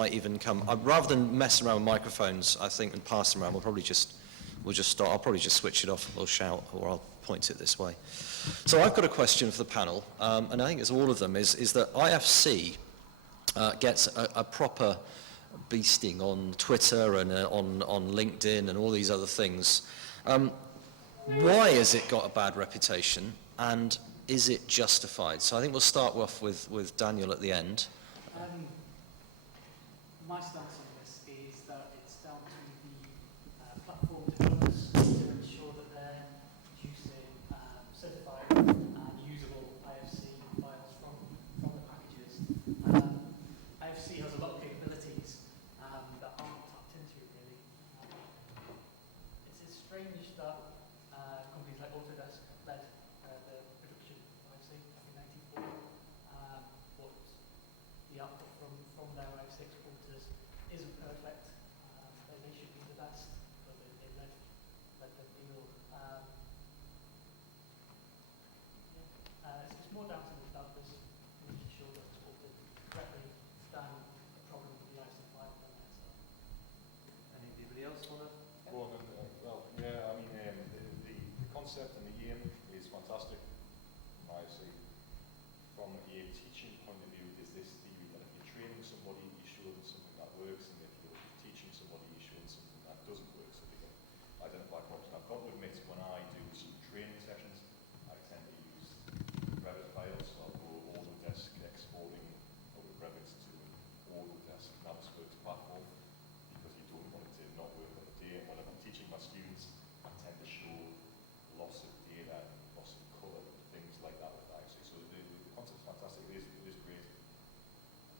might even come. Rather than messing around with microphones, I think, and pass them around, we'll just start. I'll probably just switch it off, or shout, or I'll point it this way. So I've got a question for the panel, and I think it's all of them, is that IFC gets a proper beasting on Twitter and on LinkedIn and all these other things. Why has it got a bad reputation, and is it justified? So I think we'll start off with Daniel at the end. My stance on this is that it's down to the platform developers to ensure that they're producing certified and usable IFC files from the packages. IFC has a lot of capabilities that aren't tapped into really. It's strange that companies like Autodesk led the production of IFC back in 1940, but the output from their IFC exporters isn't perfect. They should be the best, but they led the field. It's more down to the developers making sure that it's exported correctly than a problem with the IFC file. Anybody else want to? Well, yeah, I mean, the concept and the aim is fantastic. IFC. From a teaching point of view, there's this theory that if you're training somebody, you show them something that works, and if you're teaching somebody, you show them something that doesn't work, so they can identify problems. And I've got to admit, when I do some training sessions, I tend to use Revit files, so I'll go Autodesk exporting out of Revit to Autodesk Navisworks platform, because you don't want it to not work on the day. And when I'm teaching my students, I tend to show loss of data, loss of colour, things like that with IFC. So the concept's fantastic, it is great.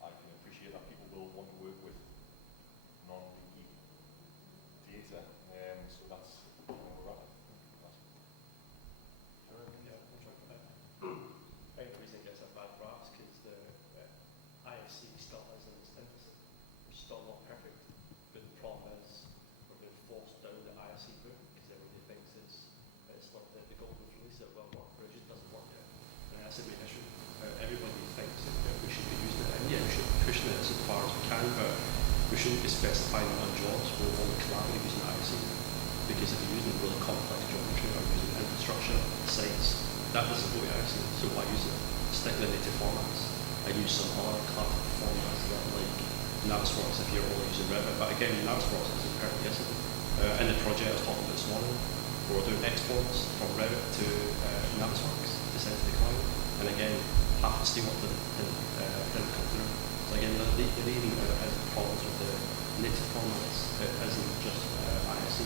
I can appreciate that people will want to work with non-leaky data, so that's where we're at. Yeah, I'll try for that. I think the reason it gets a bad rap is because the IFC still has in its infancy. It's still not perfect, but the problem is we're being forced down the IFC route because everybody thinks it's like the golden release that will work, but it just doesn't work yet. And that's the main issue. Everybody thinks that we should be using it, and yeah, we should be pushing it as far as we can, but we shouldn't be specifying it on jobs where we're only collaborating using IFC. Because if you're using really complex geometry or using infrastructure, sites, that doesn't go to IFC, so why use it? Stick the native formats. I use some other collaborative formats that like Navisworks if you're only using Revit, but again, Navisworks isn't perfect yesterday. In the project I was talking about this morning, we're doing exports from Revit to Navisworks to send to the client, and again, half the steamwork didn't come through. So again, they're even has problems with the native formats. It isn't just IFC.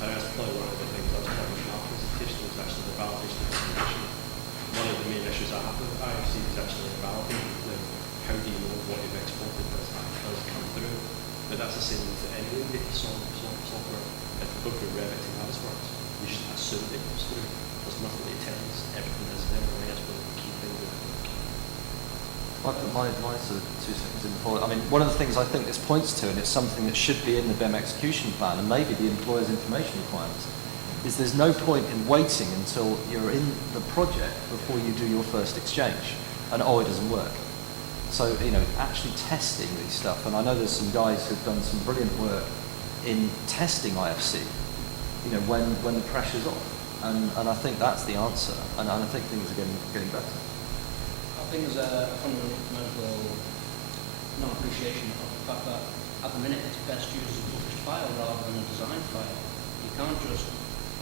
And that's probably one of the things that's probably not presentation is actually the validation of information. One of the main issues I have with IFC is actually validating how do you know what you've exported does come through. But that's the same with any data software. If you go through Revit and Navisworks, you just assume it comes through. There's nothing that tells everything is there. I think that's one of the key things. My sort of 2 seconds in before. I mean, one of the things I think this points to, and it's something that should be in the BIM execution plan, and maybe the employer's information requirements, is there's no point in waiting until you're in the project before you do your first exchange, and it doesn't work. So, actually testing these stuff, and I know there's some guys who've done some brilliant work in testing IFC, when the pressure's off, and I think that's the answer, and I think things are getting better. I think there's a fundamental non-appreciation of the fact that at the minute it's best used as a published file rather than a design file. You can't just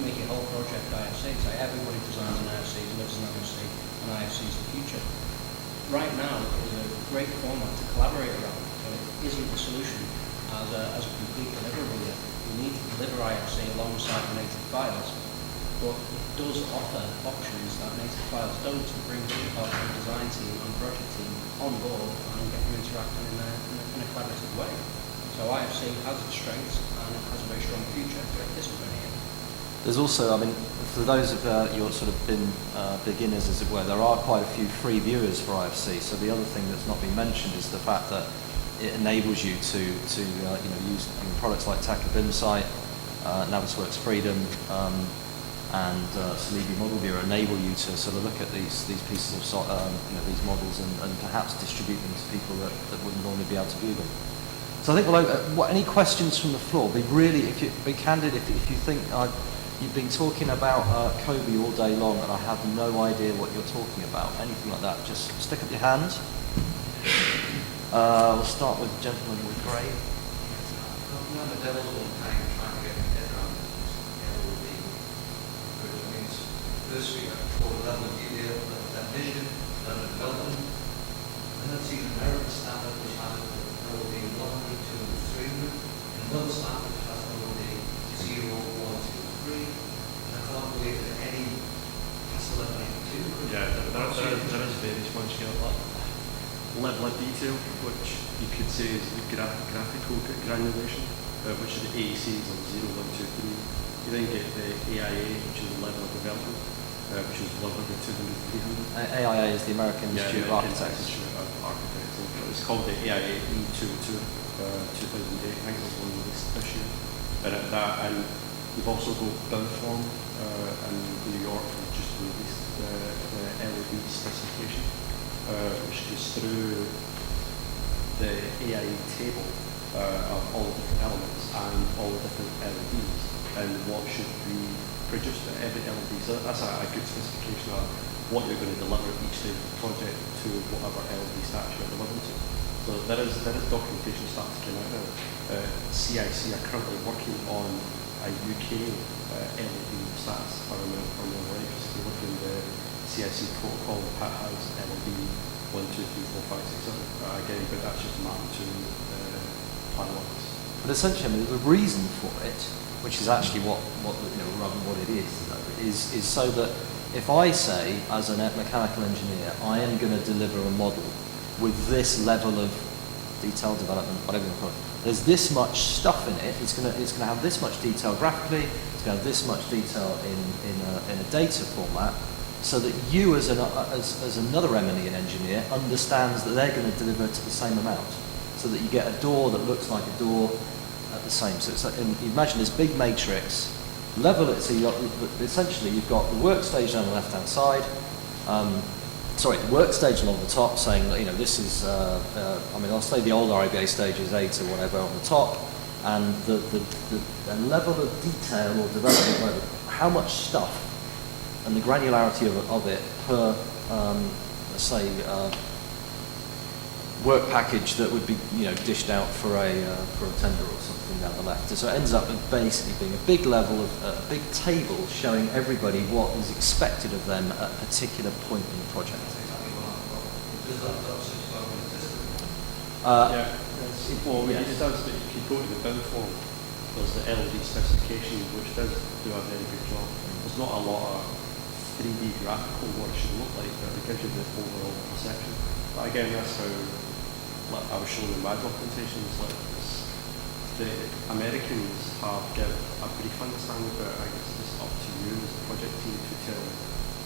make your whole project IFC. Say everybody designs an IFC, lives in IFC, and IFC is the future. Right now is a great format to collaborate around, but it isn't the solution as a complete deliverable yet. You need to deliver IFC alongside the native files, but it does offer options that native files don't, to bring the design team and project team on board and get them interacting in a collaborative way. So IFC has its strengths and it has a very strong future, but it isn't really it. There's also, for those of your sort of BIM beginners, as it were, there are quite a few free viewers for IFC. So the other thing that's not been mentioned is the fact that it enables you to use products like Taka BIM Site, Navisworks Freedom, and Celebi Model Viewer enable you to sort of look at these pieces of these models and perhaps distribute them to people that wouldn't normally be able to view them. So I think, well, any questions from the floor? Be really, if you be candid, if you think you've been talking about Kobe all day long and I have no idea what you're talking about, anything like that, just stick up your hand. We'll start with the gentleman with grey. I'm a devil's all the time trying to get my head around LOD. Which means, firstly, for the level of detail, level of vision, level of development. And then see the American standard, which has LOD 100, 200, 300. And another standard which has LOD 0, 1, 2, 3. And I can't believe that any past 1182. Yeah, there is various ones here. Level of detail, which you could say is the graphical granulation, which are the AECs of 0, 1, 2, 3. You then get the AIA, which is the level of development, which is 100, 200, 300. AIA is the American Institute of Architects. Institute of Architects. It's called the AIA E22, 2008. I think it was one released this year. And you've also got BIM4FREE in New York, who just released the LED specification, which goes through the AIA table of all the different elements and all the different LEDs and what should be produced at every LED. So that's a good specification of what you're going to deliver at each stage of the project to whatever LED stack you're delivering to. So there is documentation starting to come out now. CIC are currently working on a UK LED stats for the right. If you look in the CIC protocol, that has LED 1, 2, 3, 4, 5, 6, 7. Again, but that's just mapped to plan lines. But essentially, I mean, the reason for it, which is actually what rather than what it is so that if I say, as a mechanical engineer, I am going to deliver a model with this level of detail development, whatever you call it, there's this much stuff in it. It's going to have this much detail graphically. It's going to have this much detail in a data format, so that you, as another M&E engineer, understands that they're going to deliver to the same amount, so that you get a door that looks like a door at the same. So it's like, and you imagine this big matrix, level it, so essentially you've got the workstation on the left-hand side, the workstation along the top saying, this is, I'll say the old RIBA stage is 8 or whatever on the top, and the level of detail or development, whatever, how much stuff and the granularity of it per, let's say, work package that would be, dished out for a tender or something down the left. So it ends up with basically being a big level of a big table showing everybody what is expected of them at a particular point in the project. Well, yes. it does, but if you go to the BIM4, there's the LED specification, which does do a very good job. There's not a lot of 3D graphical what it should look like, but it gives you the overall perception. But again, that's how, like I was showing in my documentations, like the Americans have given a brief understanding, but I guess it's just up to you as a project team to tell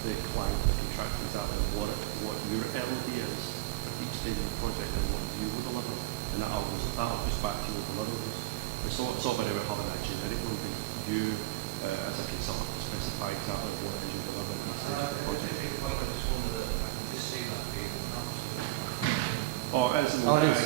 the client, the contractor, exactly what your LED is at each stage of the project and what you will deliver, and that'll just back to your deliverables. It's all about having that generic one, but you as a consultant specify exactly what it is you deliver at each stage of the project. Oh, it is.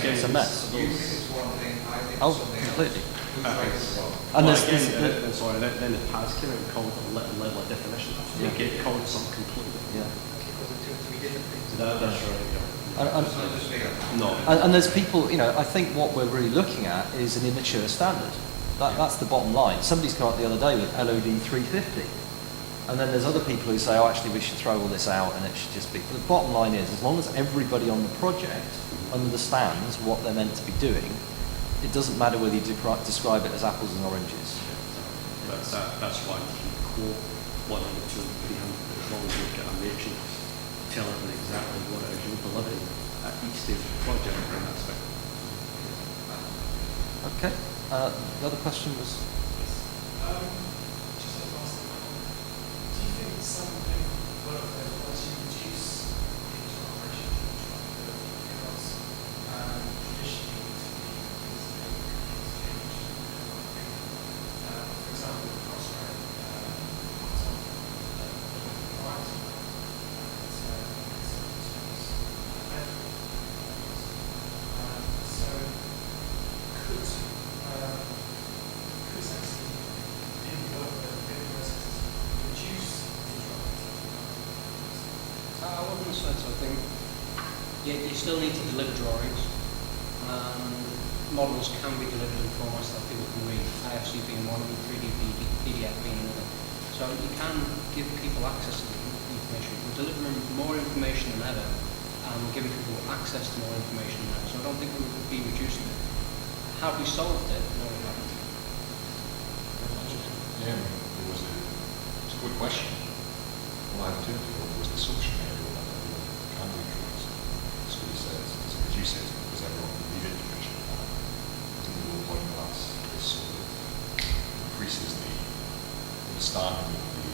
It's a mess. You think it's one thing, I think Oh, it's something completely. else. And Well, there's again, sorry, then the PAS came out and called it a level of definition. Yeah. They get called something completely different. yeah. Because they're two or three different things. That's right, yeah. And, It's not just me. No. and there's people, I think what we're really looking at is an immature standard. That's the bottom line. Somebody's come up the other day with LOD 350. And then there's other people who say, oh, actually, we should throw all this out and it should just be. But the bottom line is, as long as everybody on the project understands what they're meant to be doing, it doesn't matter whether you describe it as apples and oranges. That's why you can quote 100, 200, 300, as long as you get a matrix telling them exactly what it is you're delivering at each stage of the project in that aspect. Okay. The other question was? Just like last time, do you think something work there once you reduce the interoperation because traditionally for example, the cross-track so thing. You still need to deliver drawings. Models can be delivered in formats that people can read, IFC being one and 3D PDF being another. So you can give people access to the information. We're delivering more information than ever, and we're giving people access to more information than ever. So I don't think we would be reducing it. Have we solved it? No, we haven't. Yeah, it was a good question. What I turned for was the assumption area that everyone can do drawings. So he says, as a producer, because everyone can read information. And the whole point of that is sort of increases the understanding of the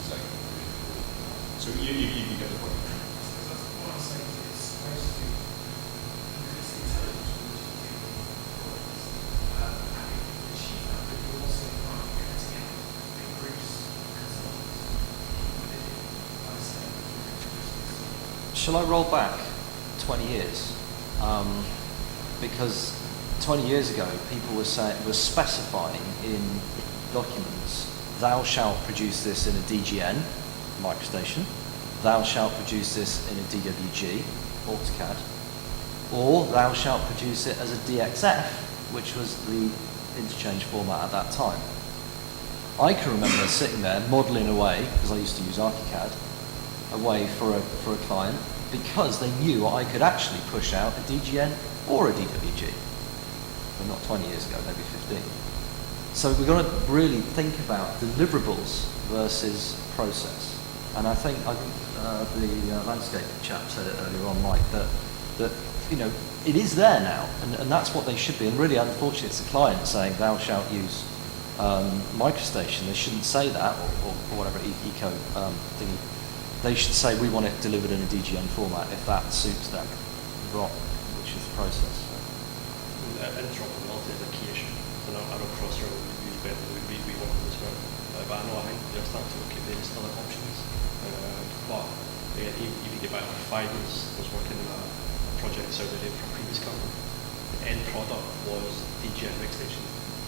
design. So you get the point. Because that's what I'm saying is it's supposed to increase the intelligence with which you deal with problems. And you can achieve that, but you also are cutting out big groups of consultants. Shall I roll back 20 years? Because 20 years ago, people were specifying in documents, thou shalt produce this in a DGN, MicroStation, thou shalt produce this in a DWG, AutoCAD, or thou shalt produce it as a DXF, which was the interchange format at that time. I can remember sitting there modelling away, because I used to use ArchiCAD, away for a client, because they knew I could actually push out a DGN or a DWG. But not 20 years ago, maybe 15. So we've got to really think about deliverables versus process. And I think the landscape chap said it earlier on, Mike, that you know, it is there now, and that's what they should be. And really, unfortunately, it's the client saying, thou shalt use MicroStation. They shouldn't say that, or whatever, eco thingy. They should say, we want it delivered in a DGN format if that suits them, which is the process. Interoperability is a key issue. So now I know Crossrail we use better, we work with as well. But I know I think they're starting to look at various other options. But again, even get back like 5 years, I was working on a project in Saudi Arabia for a previous company. The end product was DGN MicStation,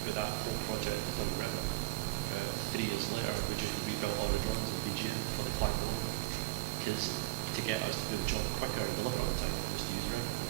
but that whole project was done in Revit. 3 years later, we just rebuilt all the drawings in DGN for the client alone. Because to get us to do the job quicker and deliver on time, was to use Revit.